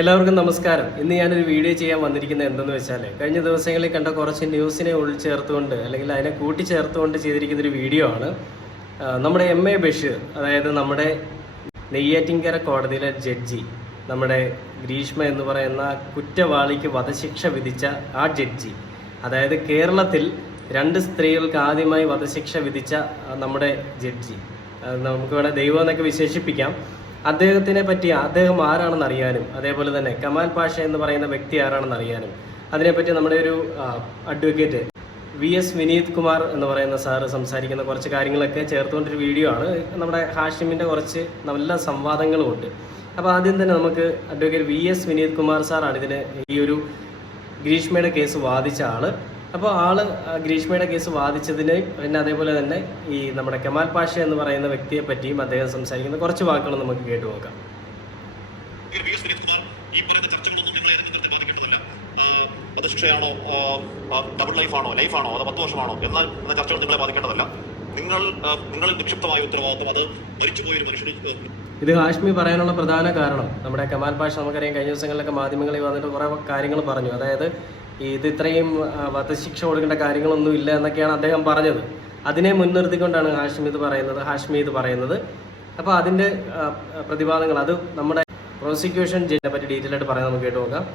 എല്ലാവർക്കും നമസ്കാരം. ഇന്ന് ഞാനൊരു വീഡിയോ ചെയ്യാൻ വന്നിരിക്കുന്നത് എന്തെന്ന് വെച്ചാൽ, കഴിഞ്ഞ ദിവസങ്ങളിൽ കണ്ട കുറച്ച് ന്യൂസിനെ ഉൾച്ചേർത്തുകൊണ്ട് അല്ലെങ്കിൽ അതിനെ കൂട്ടിച്ചേർത്തുകൊണ്ട് ചെയ്തിരിക്കുന്നൊരു വീഡിയോ ആണ്. നമ്മുടെ MA ബഷീർ, അതായത് നമ്മുടെ നെയ്യാറ്റിൻകര കോടതിയിലെ ജഡ്ജി, നമ്മുടെ ഗ്രീഷ്മ എന്ന് പറയുന്ന കുറ്റവാളിക്ക് വധശിക്ഷ വിധിച്ച ആ ജഡ്ജി, അതായത് കേരളത്തിൽ 2 സ്ത്രീകൾക്ക് ആദ്യമായി വധശിക്ഷ വിധിച്ച നമ്മുടെ ജഡ്ജി, നമുക്ക് വേണേൽ ദൈവം എന്നൊക്കെ വിശേഷിപ്പിക്കാം. അദ്ദേഹത്തിനെ പറ്റി, അദ്ദേഹം ആരാണെന്ന് അറിയാനും, അതേപോലെ തന്നെ കമാൽ പാഷ എന്ന് പറയുന്ന വ്യക്തി ആരാണെന്ന് അറിയാനും, അതിനെപ്പറ്റി നമ്മുടെ ഒരു അഡ്വക്കേറ്റ് VS വിനീത് കുമാർ എന്ന് പറയുന്ന സാറ് സംസാരിക്കുന്ന കുറച്ച് കാര്യങ്ങളൊക്കെ ചേർത്തുകൊണ്ടൊരു വീഡിയോ ആണ്. നമ്മുടെ ഹാഷിമിൻ്റെ കുറച്ച് നല്ല സംവാദങ്ങളുമുണ്ട്. അപ്പോൾ ആദ്യം തന്നെ നമുക്ക് അഡ്വക്കേറ്റ് VS വിനീത് കുമാർ സാറാണ് ഇതിന് ഈ ഒരു ഗ്രീഷ്മയുടെ കേസ് വാദിച്ച ആള്. അപ്പോൾ ആള് ഗ്രീഷ്മയുടെ കേസ് വാദിച്ചതിന് പിന്നെ അതേപോലെ തന്നെ ഈ നമ്മുടെ കമാൽ പാഷ എന്ന് പറയുന്ന വ്യക്തിയെ പറ്റിയും അദ്ദേഹം സംസാരിക്കുന്ന കുറച്ച് വാക്കുകൾ നമുക്ക് കേട്ടു നോക്കാം. വധശിക്ഷയാണോ, ഡബിൾ ലൈഫാണോ, അതോ 10 വർഷമാണോ എന്നാൽ എന്ന ചർച്ചകൾ നിങ്ങളെ ബാധിക്കേണ്ടതല്ല. നിങ്ങളിൽ നിക്ഷിപ്തമായ ഉത്തരവാദിത്വം അത് മരിച്ചുപോയൊരു മനുഷ്യന്. ഇത് ഹാഷ്മി പറയാനുള്ള പ്രധാന കാരണം, നമ്മുടെ കമാൽ പാഷ നമുക്കറിയാം കഴിഞ്ഞ ദിവസങ്ങളിലൊക്കെ മാധ്യമങ്ങളിൽ വന്നിട്ട് കുറേ കാര്യങ്ങൾ പറഞ്ഞു. അതായത് ഇത് ഇത്രയും വധശിക്ഷ കൊടുക്കേണ്ട കാര്യങ്ങളൊന്നും ഇല്ല എന്നൊക്കെയാണ് അദ്ദേഹം പറഞ്ഞത്. അതിനെ മുൻനിർത്തിക്കൊണ്ടാണ് ഹാഷ്മി ഇത് പറയുന്നത്. അപ്പോൾ അതിൻ്റെ പ്രതിവാദങ്ങൾ, അത് നമ്മുടെ പ്രോസിക്യൂഷൻ ജഡ്ജിനെ പറ്റി ഡീറ്റെയിൽ ആയിട്ട് പറയാൻ നമുക്ക് കേട്ട് നോക്കാം.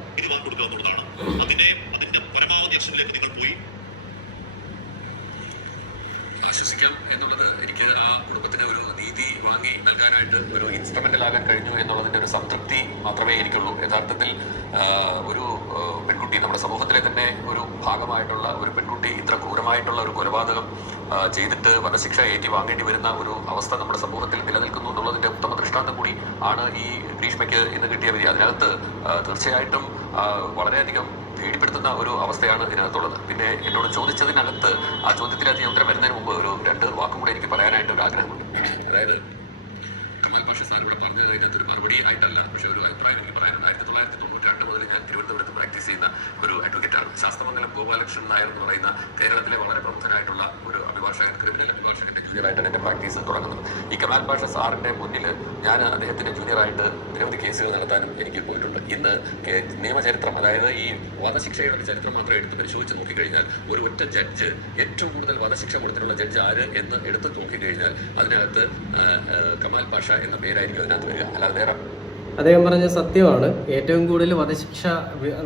എന്നുള്ളത് എനിക്ക് ആ കുടുംബത്തിന് ഒരു നീതി വാങ്ങി നൽകാനായിട്ട് ഒരു ഇൻസ്ട്രുമെന്റലാകാൻ കഴിഞ്ഞു എന്നുള്ളതിന്റെ ഒരു സംതൃപ്തി മാത്രമേ എനിക്കുള്ളൂ. യഥാർത്ഥത്തിൽ ഒരു പെൺകുട്ടി, നമ്മുടെ സമൂഹത്തിലെ തന്നെ ഒരു ഭാഗമായിട്ടുള്ള ഒരു പെൺകുട്ടി ഇത്ര ക്രൂരമായിട്ടുള്ള ഒരു കൊലപാതകം ചെയ്തിട്ട് വധശിക്ഷ ഏറ്റി വാങ്ങേണ്ടി വരുന്ന ഒരു അവസ്ഥ നമ്മുടെ സമൂഹത്തിൽ നിലനിൽക്കുന്നു എന്നുള്ളതിന്റെ ഉത്തമ ദൃഷ്ടാന്തം കൂടി ആണ് ഈ ഗ്രീഷ്മയ്ക്ക് ഇന്ന് കിട്ടിയ വിധി. അതിനകത്ത് തീർച്ചയായിട്ടും വളരെയധികം പേടിപ്പെടുത്തുന്ന ഒരു അവസ്ഥയാണ് ഇതിനകത്തുള്ളത്. പിന്നെ എന്നോട് ചോദിച്ചതിനകത്ത് ആ ചോദ്യത്തിനകത്ത് ഞാൻ ഉത്തരം വരുന്നതിന് മുമ്പ് ഒരു 2 വാക്കും കൂടെ എനിക്ക് പറയാനായിട്ട് ഒരു ആഗ്രഹമുണ്ട്. അതായത് കമാൽ പാഷ സാർ ഇവിടെ പറഞ്ഞത് അതിനകത്ത് ഒരു മറുപടി ആയിട്ടല്ല, പക്ഷേ ഒരു അഭിപ്രായം എനിക്ക് പറയാൻ. 1992 മുതൽ ഞാൻ തിരുവനന്തപുരത്ത് പ്രാക്ടീസ് ചെയ്യുന്ന ഒരു അഡ്വക്കേറ്റാണ്. ശാസ്ത്രമംഗലം ഗോപാലകൃഷ്ണൻ നായർ എന്ന് പറയുന്ന കേരളത്തിലെ വളരെ പ്രമുഖനായിട്ടുള്ള ഒരു അഭിഭാഷകൻ, ക്രിമിനൽ അഭിഭാഷകന്റെ ജൂനിയറായിട്ടാണ് എൻ്റെ പ്രാക്ടീസ് തുടങ്ങുന്നത്. ഈ കമാൽ പാഷ സാറിന്റെ മുന്നിൽ ഞാൻ അദ്ദേഹത്തിന്റെ ജൂനിയറായിട്ട് നിരവധി കേസുകൾ നടത്താനും എനിക്ക് പോയിട്ടുണ്ട്. ഇന്ന് നിയമചരിത്രം, അതായത് ഈ വധശിക്ഷയുടെ ചരിത്രം മാത്രം എടുത്ത് പരിശോധിച്ച് നോക്കിക്കഴിഞ്ഞാൽ ഒരു ഒറ്റ ജഡ്ജ് ഏറ്റവും കൂടുതൽ വധശിക്ഷ കൊടുത്തിട്ടുള്ള ജഡ്ജ് ആര് എന്ന് എടുത്ത് നോക്കിക്കഴിഞ്ഞാൽ അതിനകത്ത് കമാൽ പാഷ എന്ന പേരായിരിക്കും അതിനകത്ത് വരിക, അല്ലാതെ വേറെ. അദ്ദേഹം പറഞ്ഞ സത്യമാണ്. ഏറ്റവും കൂടുതൽ വധശിക്ഷ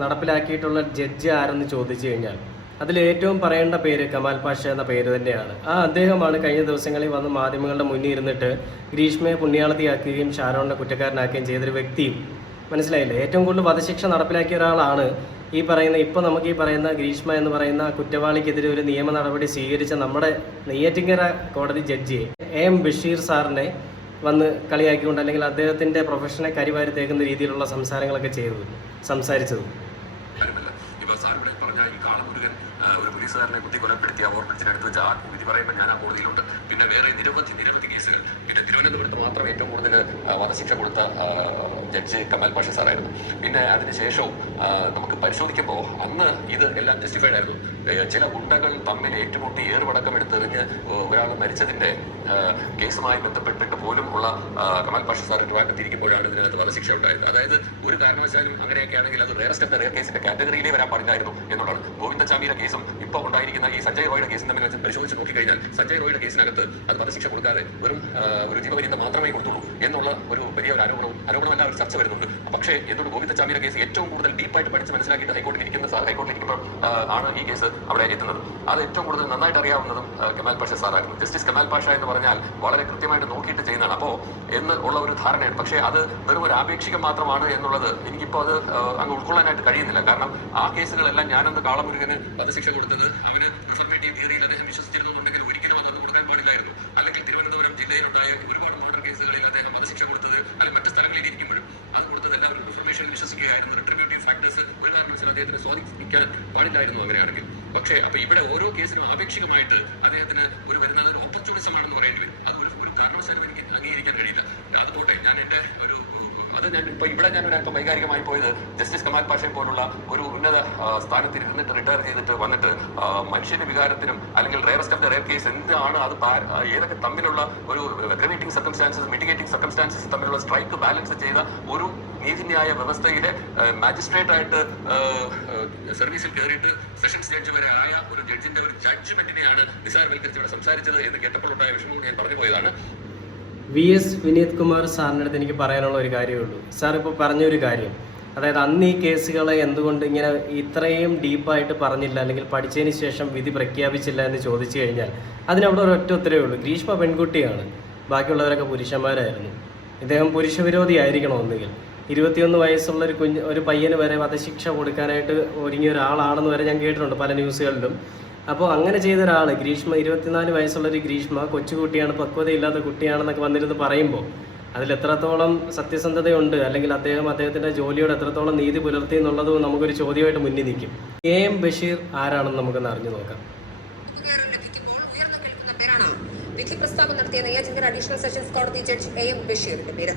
നടപ്പിലാക്കിയിട്ടുള്ള ജഡ്ജി ആരെന്ന് ചോദിച്ചു കഴിഞ്ഞാൽ അതിൽ ഏറ്റവും പറയേണ്ട പേര് കമാൽ പാഷ എന്ന പേര് തന്നെയാണ്. ആ അദ്ദേഹമാണ് കഴിഞ്ഞ ദിവസങ്ങളിൽ വന്ന് മാധ്യമങ്ങളുടെ മുന്നിൽ ഇരുന്നിട്ട് ഗ്രീഷ്മയെ പുണ്യാളത്തിയാക്കുകയും ഷാരോണിനെ കുറ്റക്കാരനാക്കുകയും ചെയ്തൊരു വ്യക്തിയും. മനസ്സിലായില്ലേ? ഏറ്റവും കൂടുതൽ വധശിക്ഷ നടപ്പിലാക്കിയ ഒരാളാണ് ഈ പറയുന്ന, ഇപ്പോൾ നമുക്ക് ഈ പറയുന്ന ഗ്രീഷ്മ എന്ന് പറയുന്ന കുറ്റവാളിക്കെതിരെ ഒരു നിയമ നടപടി സ്വീകരിച്ച നമ്മുടെ നെയ്യാറ്റിൻകര കോടതി ജഡ്ജി AM ബഷീർ സാറിനെ വന്ന് കളിയാക്കിക്കൊണ്ട്, അല്ലെങ്കിൽ അദ്ദേഹത്തിൻ്റെ പ്രൊഫഷനെ കരിവാരി തേക്കുന്ന രീതിയിലുള്ള സംസാരങ്ങളൊക്കെ സംസാരിച്ചത്. ഒരു പോലീസുകാരനെ കുത്തി കൊലപ്പെടുത്തി ഓർമ്മിച്ചിനടുത്ത് വെച്ച് ആ വിധി പറയുമ്പോൾ ഞാൻ ആ കോടതിയിലുണ്ട്. പിന്നെ വേറെ നിരവധി കേസുകൾ. പിന്നെ തിരുവനന്തപുരത്ത് മാത്രം ഏറ്റവും കൂടുതൽ വധശിക്ഷ കൊടുത്ത ജഡ്ജി കമാൽ പാഷ സാറായിരുന്നു. പിന്നെ അതിനുശേഷവും നമുക്ക് പരിശോധിക്കുമ്പോൾ അന്ന് ഇത് എല്ലാം ജസ്റ്റിഫൈഡ് ആയിരുന്നു. ചില ഗുണ്ടകൾ തമ്മിൽ ഏറ്റുമുട്ടി ഏറുപടക്കം എടുത്തെറിഞ്ഞ് ഒരാൾ മരിച്ചതിന്റെ കേസുമായി ബന്ധപ്പെട്ടിട്ട് പോലും ഉള്ള കമാൽ പാഷ സാർ ട്രാക്കത്തിരിക്കുമ്പോഴാണ് ഇതിനകത്ത് വധശിക്ഷ ഉണ്ടായത്. അതായത് ഒരു കാരണവശാലും അങ്ങനെയൊക്കെ ആണെങ്കിൽ അത് റെയറസ്റ്റ് ഓഫ് ദ റെയർ കേസിന്റെ കാറ്റഗറിയിലേ വരാൻ പാടില്ലായിരുന്നു എന്നുള്ളതാണ്. ഗോവിന്ദചാമിയുടെ കേസും ഇപ്പോൾ ഉണ്ടായിരിക്കുന്ന ഈ സഞ്ജയ് റോയുടെ കേസും തമ്മിൽ വെച്ച് പരിശോധിച്ച് നോക്കിക്കഴിഞ്ഞാൽ സഞ്ജയ് റോയുടെ കേസിനകത്ത് അത് വധശിക്ഷ കൊടുക്കാതെ വെറും ഒരു ജീവപര്യന്തം മാത്രമേ കൊടുത്തുള്ളൂ എന്നുള്ള ഒരു വലിയ ഒരു ആരോപണമല്ല ഒരു ചർച്ച വരുന്നുണ്ട്. പക്ഷേ എന്തുകൊണ്ട് ഗോവിന്ദചാമിയുടെ കേസ് ഏറ്റവും കൂടുതൽ ഡീപ്പായിട്ട് പഠിച്ച് മനസ്സിലാക്കിയിട്ട് ഹൈക്കോടതിയിലിരിക്കുമ്പോൾ ആണ് ഈ കേസ് അവിടെ എത്തുന്നത്. അത് ഏറ്റവും കൂടുതൽ നന്നായിട്ട് അറിയാവുന്നതും കമാൽ പാഷ സാറായിരുന്നു. ജസ്റ്റിസ് കമാൽ പാഷ എന്ന് പറഞ്ഞാൽ വളരെ കൃത്യമായിട്ട് നോക്കിയിട്ട് ചെയ്യുന്നതാണ്. അപ്പോൾ എന്ന് ഉള്ള ഒരു ധാരണയാണ്. പക്ഷേ അത് വെറും ഒരു ആപേക്ഷികം മാത്രമാണ് എന്നുള്ളത് എനിക്കിപ്പോൾ അത് അങ്ങ് ഉൾക്കൊള്ളാനായിട്ട് കഴിയുന്നില്ല. കാരണം ആ കേസുകളെല്ലാം ഞാനന്ന് കാളമുരുകന് വധശിക്ഷ കൊടുത്തത് അവന് റിസർവേറ്റീവ് തിയറിയിൽ അദ്ദേഹം വിശ്വസിച്ചിരുന്നുണ്ടെങ്കിൽ ഒരിക്കലും അത് കൊടുക്കാൻ പാടില്ലായിരുന്നു. അല്ലെങ്കിൽ തിരുവനന്തപുരം ജില്ലയിലുണ്ടായ ഒരുപാട് മർഡർ കേസുകളിൽ അദ്ദേഹം വധശിക്ഷ കൊടുത്തത്, അല്ലെങ്കിൽ മറ്റ് സ്ഥലങ്ങളിൽ ഇരിക്കുമ്പോഴും അത് കൊടുത്തത് എല്ലാവരും റിസർവേഷനിൽ വിശ്വസിക്കുകയായിരുന്നു. റിട്രിബ്യൂട്ടീവ് ഫാക്ടേഴ്സ് ഒരു കാരണവശാലും അദ്ദേഹത്തിന് സ്വാധീനിക്കാൻ പാടില്ലായിരുന്നു അങ്ങനെയാണെങ്കിൽ. പക്ഷേ അപ്പൊ ഇവിടെ ഓരോ കേസിനും ആപേക്ഷികമായിട്ട് അദ്ദേഹത്തിന് ഒരു വരുന്നത് ഒരു ഓപ്പർച്യൂണിസം ആണെന്ന് പറയേണ്ടി വരും. അത് ഒരു കാരണവശാലും എനിക്ക് അംഗീകരിക്കാൻ കഴിയില്ല. അതുപോട്ടെ, ഞാൻ എൻ്റെ ഒരു അത് ഞാൻ ഇപ്പൊ ഇവിടെ ഞാൻ ഒരല്പം വൈകാരികമായി പോയത് ജസ്റ്റിസ് കമാൽ പാഷയെ പോലുള്ള ഒരു ഉന്നത സ്ഥാനത്ത് ഇരുന്നിട്ട് റിട്ടയർ ചെയ്തിട്ട് വന്നിട്ട് മനുഷ്യന്റെ വികാരത്തിനും അല്ലെങ്കിൽ rarest of the rare case എന്താണ് അത് ഏതൊക്കെ തമ്മിലുള്ള ഒരു അഗ്രവേറ്റിംഗ് സർക്കംസ്റ്റാൻസസ് മിറ്റിഗേറ്റിംഗ് സർക്കംസ്റ്റാൻസസ് തമ്മിലുള്ള സ്ട്രൈക്ക് ബാലൻസ് ചെയ്ത ഒരു നീതിന്യായ വ്യവസ്ഥയിലെ മാജിസ്ട്രേറ്റ് ആയിട്ട് സർവീസിൽ കയറിയിട്ട് സെഷൻസ് ജഡ്ജ് വരെ ആയ ഒരു ജഡ്ജിന്റെ ഒരു ജഡ്ജ്മെന്റിനെയാണ് നിസാരവൽക്കരിച്ച് ഇവിടെ സംസാരിച്ചത് എന്ന് കേട്ടപ്പോഴുണ്ടായ വിഷമം ഞാൻ പറഞ്ഞു പോയതാണ്. VS വിനീത് കുമാർ സാറിൻ്റെ അടുത്ത് എനിക്ക് പറയാനുള്ള ഒരു കാര്യമേ ഉള്ളൂ. സാർ ഇപ്പോൾ പറഞ്ഞൊരു കാര്യം, അതായത് അന്ന് ഈ കേസുകളെ എന്തുകൊണ്ട് ഇങ്ങനെ ഇത്രയും ഡീപ്പായിട്ട് പറഞ്ഞില്ല അല്ലെങ്കിൽ പഠിച്ചതിന് ശേഷം വിധി പ്രഖ്യാപിച്ചില്ല എന്ന് ചോദിച്ചു കഴിഞ്ഞാൽ അതിനവിടെ ഒരൊറ്റ ഉത്തരവേ ഉള്ളൂ. ഗ്രീഷ്മ പെൺകുട്ടിയാണ്, ബാക്കിയുള്ളവരൊക്കെ പുരുഷന്മാരായിരുന്നു. ഇദ്ദേഹം പുരുഷവിരോധി ആയിരിക്കണം. ഒന്നുകിൽ 21 വയസ്സുള്ള ഒരു പയ്യന് വരെ വധശിക്ഷ കൊടുക്കാനായിട്ട് ഒരുങ്ങിയ ഒരാളാണെന്ന് വരെ ഞാൻ കേട്ടിട്ടുണ്ട് പല ന്യൂസുകളിലും. അപ്പോൾ അങ്ങനെ ചെയ്ത ഒരാൾ ഗ്രീഷ്മ 24 വയസ്സുള്ളൊരു ഗ്രീഷ്മ കൊച്ചുകുട്ടിയാണ്, പക്വതയില്ലാത്ത കുട്ടിയാണെന്നൊക്കെ വന്നിരുന്ന് പറയുമ്പോൾ അതിൽ എത്രത്തോളം സത്യസന്ധതയുണ്ട്, അല്ലെങ്കിൽ അദ്ദേഹത്തിൻ്റെ ജോലിയോട് എത്രത്തോളം നീതി പുലർത്തി എന്നുള്ളതും നമുക്കൊരു ചോദ്യമായിട്ട് മുന്നിൽ നിൽക്കും. AM ബഷീർ ആരാണെന്ന് നമുക്കൊന്ന് അറിഞ്ഞു നോക്കാം. വിധി പ്രസ്താവന നടത്തിയ നെയ്യാറ്റിൻകര അഡീഷണൽ സെഷൻസ് കോടതി ജഡ്ജ് AM ബഷീറിന്റെ പേര്.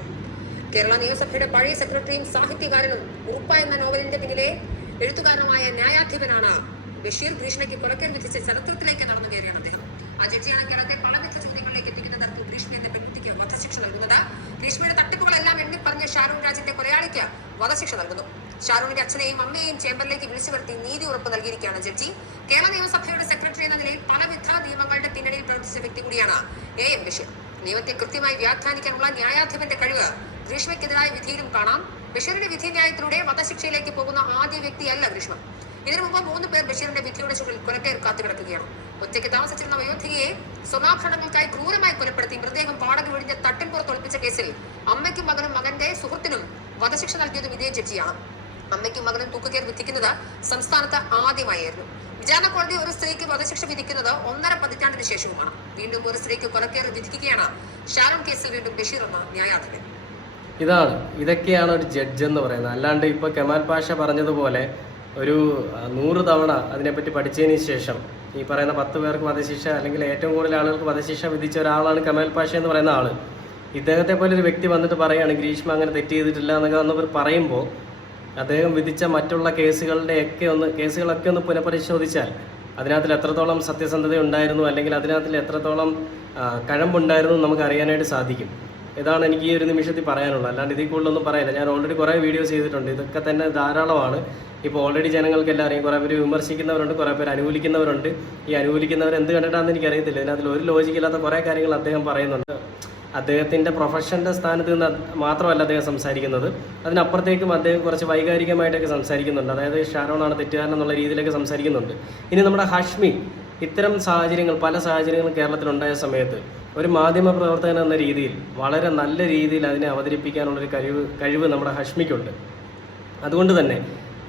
കേരള നിയമസഭയുടെ പഴയ സെക്രട്ടറിയും സാഹിത്യകാരനും ഉറുപ്പ എന്ന നോവലിന്റെ പിന്നിലെ എഴുത്തുകാരനുമായ ന്യായാധിപനാണ് ബഷീർ. ഗ്രീഷ്മയ്ക്ക് കൊലക്കേർ വിധിച്ച ചരിത്രത്തിലേക്ക് നടന്നു കയറിയാണ് അദ്ദേഹം. ആ ജഡ്ജിയാണ് കേരളത്തെ പലവിധ ചോദ്യങ്ങളിലേക്ക് എത്തിക്കുന്ന തരത്തിൽ ഗ്രീഷ്മ എന്ന പെൺകുട്ടിക്ക് വധശിക്ഷ നൽകുന്നത്. ഗ്രീഷ്മയുടെ തട്ടിപ്പുകളെല്ലാം എണ്ണിപ്പറഞ്ഞ ഷാരൂൺ രാജിന്റെ കൊലയാളിക്ക് വധശിക്ഷ നൽകുന്നു. ഷാരൂണിന്റെ അച്ഛനെയും അമ്മയെയും ചേംബറിലേക്ക് വിളിച്ചു വരുത്തി നീതി ഉറപ്പ് നൽകിയിരിക്കുകയാണ് ജഡ്ജി. കേരള നിയമസഭയുടെ സെക്രട്ടറി എന്ന നിലയിൽ പലവിധ നിയമങ്ങളുടെ പിന്നണിയിൽ പ്രവർത്തിച്ച വ്യക്തി കൂടിയാണ് AM ബഷീർ. നിയമത്തെ കൃത്യമായി വ്യാഖ്യാനിക്കാനുള്ള ന്യായാധിപന്റെ കഴിവ് ഗ്രീഷ്മയ്ക്കെതിരായ വിധിയിലും കാണാം. ബഷീറിന്റെ വിധി ന്യായത്തിലൂടെ വധശിക്ഷയിലേക്ക് പോകുന്ന ആദ്യ വ്യക്തിയല്ല ഗ്രീഷ്മ. ഇതിനു മുമ്പ് 3 പേർ ബഷീറിന്റെ വിധിയുടെ ചുവടിൽ കൊലക്കേർ കാത്തുകിടക്കുകയാണ്. ഒറ്റയ്ക്ക് താമസിച്ചിരുന്ന വയോധികയെ സ്വർണ്ണാഭരണങ്ങൾക്കായി ക്രൂരമായി കൊലപ്പെടുത്തി മൃതദേഹം വാടക വീടിന്റെ തട്ടിൻപുറത്ത് ഒളിപ്പിച്ച കേസിൽ അമ്മയ്ക്കും മകനും മകന്റെ സുഹൃത്തിനും വധശിക്ഷ നൽകിയതും ഇതേ ജഡ്ജിയാണ്. അമ്മയ്ക്കും മകനും തൂക്കുകേർ വിധിക്കുന്നത് സംസ്ഥാനത്ത് ആദ്യമായിരുന്നു. വിചാരണ കോടതി ഒരു സ്ത്രീക്ക് വധശിക്ഷ വിധിക്കുന്നത് 1.5 പതിറ്റാണ്ടിന് ശേഷവുമാണ്. വീണ്ടും ഒരു സ്ത്രീക്ക് കൊലക്കേർ വിധിക്കുകയാണ് ഷാരോൺ കേസിൽ വീണ്ടും ബഷീർ എന്ന ന്യായാധിപൻ. ഇതൊക്കെയാണ് ഒരു ജഡ്ജ് എന്ന് പറയുന്നത്. അല്ലാണ്ട് ഇപ്പോൾ കമാൽ പാഷ പറഞ്ഞതുപോലെ ഒരു 100 തവണ അതിനെപ്പറ്റി പഠിച്ചതിന് ശേഷം ഈ പറയുന്ന 10 പേർക്ക് വധശിക്ഷ അല്ലെങ്കിൽ ഏറ്റവും കൂടുതൽ ആളുകൾക്ക് വധശിക്ഷ വിധിച്ച ഒരാളാണ് കമാൽ പാഷ എന്ന് പറയുന്ന ആൾ. ഇദ്ദേഹത്തെ പോലെ ഒരു വ്യക്തി വന്നിട്ട് പറയുകയാണ് ഗ്രീഷ്മ അങ്ങനെ തെറ്റ് ചെയ്തിട്ടില്ല എന്നൊക്കെ വന്നവർ പറയുമ്പോൾ അദ്ദേഹം വിധിച്ച മറ്റുള്ള കേസുകളൊക്കെ ഒന്ന് പുനഃപരിശോധിച്ചാൽ അതിനകത്തിൽ എത്രത്തോളം സത്യസന്ധത ഉണ്ടായിരുന്നു, അല്ലെങ്കിൽ അതിനകത്തിൽ എത്രത്തോളം കഴമ്പുണ്ടായിരുന്നു നമുക്ക് അറിയാനായിട്ട് സാധിക്കും. ഇതാണ് എനിക്ക് ഈ ഒരു നിമിഷത്തിൽ പറയാനുള്ളത്. അല്ലാണ്ട് ഇതിൽ കൂടുതലൊന്നും പറയാനില്ല. ഞാൻ ഓൾറെഡി കുറേ വീഡിയോസ് ചെയ്തിട്ടുണ്ട്. ഇതൊക്കെ തന്നെ ധാരാളമാണ്. ഇപ്പോൾ ഓൾറെഡി ജനങ്ങൾക്കെല്ലാം അറിയാം. കുറേ പേര് വിമർശിക്കുന്നവരുണ്ട്, കുറേ പേര് അനുകൂലിക്കുന്നവരുണ്ട്. ഈ അനുകൂലിക്കുന്നവർ എന്ത് കണ്ടിട്ടാണെന്ന് എനിക്കറിയത്തില്ല. ഇതിനകത്തിൽ ഒരു ലോജിക്കില്ലാത്ത കുറേ കാര്യങ്ങൾ അദ്ദേഹം പറയുന്നുണ്ട്. അദ്ദേഹത്തിൻ്റെ പ്രൊഫഷൻ്റെ സ്ഥാനത്ത് നിന്ന് മാത്രമല്ല അദ്ദേഹം സംസാരിക്കുന്നത്, അതിനപ്പുറത്തേക്കും അദ്ദേഹം കുറച്ച് വൈകാരികമായിട്ടൊക്കെ സംസാരിക്കുന്നുണ്ട്. അതായത് ഷാരോണാണ് തെറ്റുകാരൻ എന്നുള്ള രീതിയിലൊക്കെ സംസാരിക്കുന്നുണ്ട്. ഇനി നമ്മുടെ ഹാഷ്മി, ഇത്തരം പല സാഹചര്യങ്ങളും കേരളത്തിലുണ്ടായ സമയത്ത് ഒരു മാധ്യമ പ്രവർത്തകൻ എന്ന രീതിയിൽ വളരെ നല്ല രീതിയിൽ അതിനെ അവതരിപ്പിക്കാനുള്ളൊരു കഴിവ് നമ്മുടെ ഹാഷ്മിക്കുണ്ട്. അതുകൊണ്ട് തന്നെ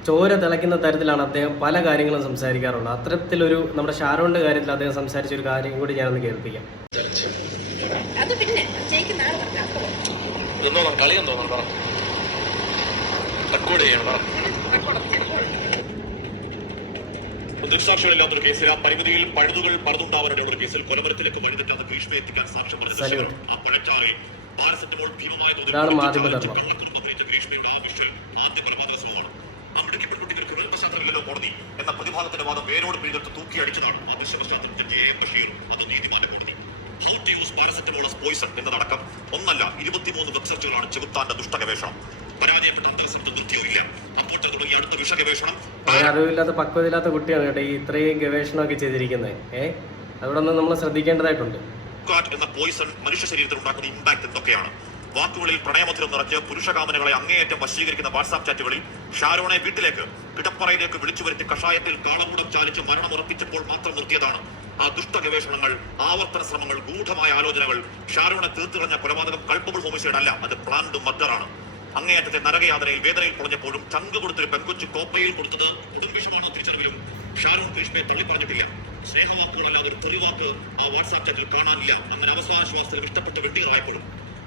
ചോര തിളയ്ക്കുന്ന തരത്തിലാണ് അദ്ദേഹം പല കാര്യങ്ങളും സംസാരിക്കാറുള്ളത്. അത്തരത്തിലൊരു നമ്മുടെ ഷാരോണിൻ്റെ കാര്യത്തിൽ അദ്ദേഹം സംസാരിച്ചൊരു കാര്യം കൂടി ഞാനൊന്ന് കേൾപ്പിക്കാം. ദൃക്സാക്ഷികളില്ലാത്തൊരു കേസിൽ ആ പരിമിതിയിൽ പഴുതുകൾ പറുതുണ്ടാവാനുള്ള ഒരു കേസിൽ കൊലമരത്തിലേക്ക് വഴിതെറ്റാത്ത ഗ്രീഷ്മയെ എത്തിക്കാൻ സാക്ഷ്യം പറഞ്ഞ ആ പഴച്ചാറെ പാരസെറ്റമോൾ ഭീമമായ ഗ്രീഷ്മയുടെ ആ വിഷയം ആദ്യ കൊലപാതക ശ്രമമാണ്. നമ്മുടെ പെൺകുട്ടിക്ക് ഒരു ക്രിമിനൽ പശ്ചാത്തലമില്ലല്ലോ കോടതി എന്ന പ്രതിഭാഗത്തിന്റെ വാദം വേരോട് പിഴുതെടുത്ത് തൂക്കി അടിച്ചതാണ് ആ ദൃശ്യപശ്ചാത്തലത്തിൽ AM ബഷീർ അത് നീതിമാന്റെ കോടതി. How to use paracetamol as poison എന്നതടക്കം 23 വെബ്സൈറ്റുകളാണ് ചെകുത്താന്റെ ദുഷ്ടഗവേഷണം. പരാജയപ്പെട്ട അന്തരസത്ത് നിർത്തിയോ ഇല്ല. അപ്പോൾ തുടങ്ങിയ അടുത്ത വിഷഗവേഷണം. അറിവില്ലാത്ത പക്വതയില്ലാത്ത കുട്ടിയാണ് കേട്ടോ ഈ ഇത്രയും ഗവേഷണമൊക്കെ ചെയ്തിരിക്കുന്നത്. അവിടെ ഒന്ന് നമ്മൾ ശ്രദ്ധിക്കേണ്ടതായിട്ടുണ്ട്. എന്ന പോയിസൺ മനുഷ്യ ശരീരത്തിൽ ഉണ്ടാക്കുന്ന ഇമ്പാക്ട് എന്തൊക്കെയാണ്? വാക്കുകളിൽ പ്രണയമധുരം നിറച്ച് പുരുഷകാമനകളെ അങ്ങേയറ്റം വശീകരിക്കുന്ന വാട്സാപ്പ് ചാറ്റുകളിൽ ഷാരോണെ വീട്ടിലേക്ക് കിടപ്പറയിലേക്ക് വിളിച്ചു വരുത്തി കഷായത്തിൽ കാളമൂടം ചാലിച്ച് മരണം ഉറപ്പിച്ചപ്പോൾ മാത്രം നിർത്തിയതാണ് ആ ദുഷ്ട ഗവേഷണങ്ങൾ, ആവർത്തന ശ്രമങ്ങൾ, ഗൂഢമായ ആലോചനകൾ. ഷാരോണെ തീർത്തിറഞ്ഞ കൊലപാതകം കൾപ്പബിൾ ഹോമിസൈഡ് അല്ല, അത് പ്ലാൻഡ് മർഡറാണ്. അങ്ങേയറ്റത്തെ നരകയാതനയിൽ വേദനയിൽ പൊളഞ്ഞപ്പോഴും ചങ്ക് കൊടുത്തൊരു പെൺകൊച്ചു കോപ്പയിൽ കൊടുത്തത് കുടുംബിഷമാണ് തിരിച്ചറിവിലും ഷാരോൺ ഗ്രീഷ്മയെ തള്ളിപ്പറഞ്ഞിട്ടില്ല. സ്നേഹവാക്കുകളല്ലാതെ ഒരു തെറിവാക്ക് ആ വാട്സാപ്പ് ചാറ്റിൽ കാണാനില്ല. അങ്ങനെ അവസാനശ്വാസത്തിൽ ഇഷ്ടപ്പെട്ട് വെട്ടികളായപ്പോഴും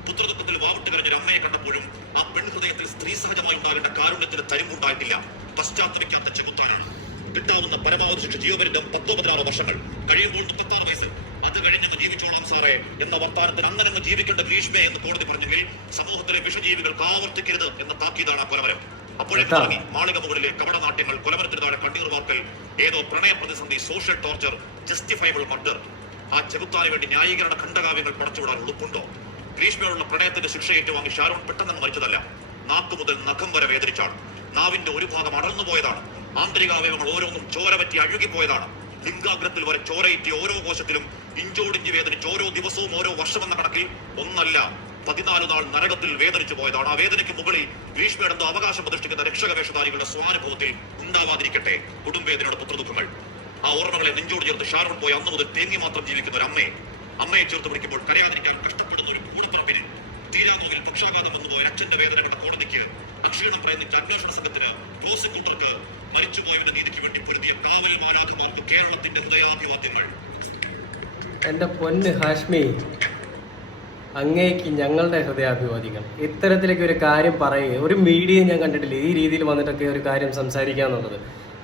പുത്രദുഃഖത്തിൽ വാവിട്ട് കരഞ്ഞൊരു അമ്മയെ കണ്ടപ്പോഴും ആ പെൺഹൃദയത്തിൽ സ്ത്രീ സഹജമായി ഉണ്ടാകേണ്ട കാരുണ്യത്തിന് തരിമുണ്ടായിട്ടില്ല. പശ്ചാത്തലിക്കാത്ത ചെകുത്താനാണ്. കിട്ടാവുന്ന പരമാവധി ശിക്ഷ ജീവപര്യന്തം 10-16 വർഷങ്ങൾ, കഴിയുമ്പോൾ 36 വയസ്സ്. അത് കഴിഞ്ഞ് ജീവിച്ചോളാം സാറേ എന്ന വർത്താനത്തിന് അങ്ങനെ ജീവിക്കേണ്ട ഗ്രീഷ്മയെ എന്ന് കോടതി പറഞ്ഞെങ്കിൽ സമൂഹത്തിലെ വിഷജീവികൾക്ക് ആവർത്തിക്കരുത് എന്ന താക്കീതാണ് ആ കൊലമരം. അപ്പോഴേക്കും തുടങ്ങി മാളിക മുകളിലെ കപടനാട്യങ്ങൾ, കൊലമരത്തിന് താഴെ കണ്ണീർ വാർക്കൽ, ഏതോ പ്രണയ പ്രതിസന്ധി, സോഷ്യൽ ടോർച്ചർ, ജസ്റ്റിഫൈബിൾ മർഡർ. ആ ചെകുത്താന് വേണ്ടി ന്യായീകരണ ഖണ്ഡകാവ്യങ്ങൾ പടച്ചുവിടാൻ ഉളുപ്പുണ്ടോ? ഗ്രീഷ്മയോടുള്ള പ്രണയത്തിന്റെ ശിക്ഷ ഏറ്റുവാങ്ങി ഷാരോൺ പെട്ടെന്ന് മരിച്ചതല്ല, നാക്കു മുതൽ നഖം വരെ വേദനിച്ചാണ്. നാവിന്റെ ഒരു ഭാഗം അടർന്നുപോയതാണ്. ആന്തരികാവയവങ്ങൾ ഓരോന്നും ചോര പറ്റി അഴുകിപ്പോയതാണ്. ലിംഗാഗ്രത്തിൽ വരെ ചോരയിറ്റി ഓരോ കോശത്തിലും ഇഞ്ചോടിഞ്ച് വേദനിച്ച് ഓരോ ദിവസവും ഓരോ വർഷമെന്ന കണക്കിൽ ഒന്നല്ല 14 നാൾ നരകത്തിൽ വേദനിച്ചു പോയതാണ്. ആ വേദനയ്ക്ക് മുകളിൽ ഗ്രീഷ്മയുടെ എന്തോ അവകാശം പ്രതിഷ്ഠിക്കുന്ന രക്ഷക വേഷധാരികളുടെ സ്വാനുഭവത്തിൽ ഉണ്ടാവാതിരിക്കട്ടെ കുടുംബവേദനയുടെ പുത്രദുഃഖങ്ങൾ. ആ ഓർമ്മകളെ നെഞ്ചോട് ചേർത്ത് ഷാരോൺ പോയി അന്നു മുതൽ തേങ്ങി മാത്രം ജീവിക്കുന്ന ഒരു അമ്മയെ ചേർത്ത് പിടിക്കുമ്പോൾ കരയാതിരിക്കാൻ കഷ്ടപ്പെടുന്ന ഒരു കൂടപ്പിറപ്പിന് തീരാനോവിൽ പക്ഷാഘാതം വന്നുപോയ അച്ഛന്റെ വേദനകളുടെ കോടതിക്ക്, അക്ഷീണം പ്രയത്നിച്ച അന്വേഷണ സംഘത്തിന്, പ്രോസിക്യൂട്ടർക്ക്, മരിച്ചുപോയവരുടെ നീതിക്ക് വേണ്ടി പൊരുതിയ കാവൽ മാലാഖമാർക്ക് കേരളത്തിന്റെ ഹൃദയാഭിവാദ്യങ്ങൾ. എൻ്റെ പൊന്ന് ഹാഷ്മി, അങ്ങേക്ക് ഞങ്ങളുടെ ഹൃദയാഭിവാദികൾ. ഇത്തരത്തിലേക്ക് ഒരു കാര്യം പറയുക ഒരു മീഡിയ ഞാൻ കണ്ടിട്ടില്ല ഈ രീതിയിൽ വന്നിട്ടൊക്കെ ഒരു കാര്യം സംസാരിക്കുക എന്നുള്ളത്.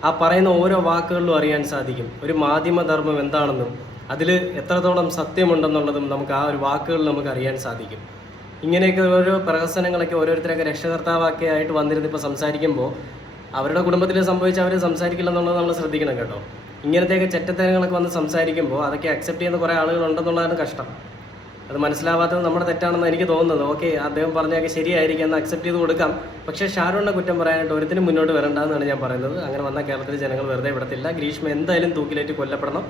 ആ പറയുന്ന ഓരോ വാക്കുകളിലും അറിയാൻ സാധിക്കും ഒരു മാധ്യമധർമ്മം എന്താണെന്നും അതിൽ എത്രത്തോളം സത്യമുണ്ടെന്നുള്ളതും നമുക്ക് ആ ഒരു വാക്കുകളിൽ നമുക്ക് അറിയാൻ സാധിക്കും. ഇങ്ങനെയൊക്കെ ഓരോ പ്രഹസനങ്ങളൊക്കെ ഓരോരുത്തരൊക്കെ രക്ഷകർത്താവൊക്കെ ആയിട്ട് വന്നിരുന്ന് ഇപ്പോൾ സംസാരിക്കുമ്പോൾ അവരുടെ കുടുംബത്തിൽ സംഭവിച്ച് അവർ സംസാരിക്കില്ല എന്നുള്ളത് നമ്മൾ ശ്രദ്ധിക്കണം കേട്ടോ. ഇങ്ങനത്തെയൊക്കെ ചെറ്റത്തരങ്ങളൊക്കെ വന്ന് സംസാരിക്കുമ്പോൾ അതൊക്കെ അക്സെപ്റ്റ് ചെയ്യുന്ന കുറേ ആളുകൾ ഉണ്ടെന്നുള്ളതാണ് കഷ്ടം. അത് മനസ്സിലാവാത്തത് നമ്മുടെ തെറ്റാണെന്ന് എനിക്ക് തോന്നുന്നത്. ഓക്കെ, അദ്ദേഹം പറഞ്ഞൊക്കെ ശരിയായിരിക്കും എന്ന് അക്സെപ്റ്റ് ചെയ്ത് കൊടുക്കാം. പക്ഷേ ഷാരോണിനെ കുറ്റം പറയാനായിട്ട് ഒരുത്തിനും മുന്നോട്ട് വരണ്ടെന്നാണ് ഞാൻ പറയുന്നത്. അങ്ങനെ വന്നാൽ കേരളത്തിലെ ജനങ്ങൾ വെറുതെ വിടത്തില്ല. ഗ്രീഷ്മ എന്തായാലും തൂക്കിലേറ്റ് കൊല്ലപ്പെടണം.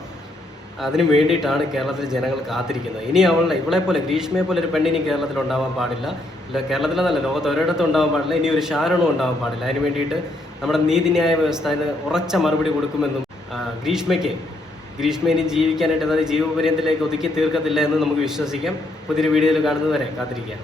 അതിന് വേണ്ടിയിട്ടാണ് കേരളത്തിലെ ജനങ്ങൾ കാത്തിരിക്കുന്നത്. ഇനി ഇവളെ പോലെ ഗ്രീഷ്മയെ പോലെ ഒരു പെണ്ണിനി കേരളത്തിൽ ഉണ്ടാവാൻ പാടില്ല. ഇല്ല, കേരളത്തിലെന്നല്ല ലോകത്ത് ഒരിടത്തും ഉണ്ടാവാൻ പാടില്ല. ഇനി ഒരു ഷാരോണും ഉണ്ടാവാൻ പാടില്ല. അതിന് വേണ്ടിയിട്ട് നമ്മുടെ നീതിന്യായ വ്യവസ്ഥ അതിന് ഉറച്ച മറുപടി കൊടുക്കുമെന്നും ഗ്രീഷ്മ ഇനി ജീവിക്കാനായിട്ട്, അതായത് ജീവപര്യന്തത്തിലേക്ക് ഒതുക്കി തീർക്കത്തില്ല എന്ന് നമുക്ക് വിശ്വസിക്കാം. പുതിയൊരു വീഡിയോയിൽ കാണുന്നത് വരെ കാത്തിരിക്കാം.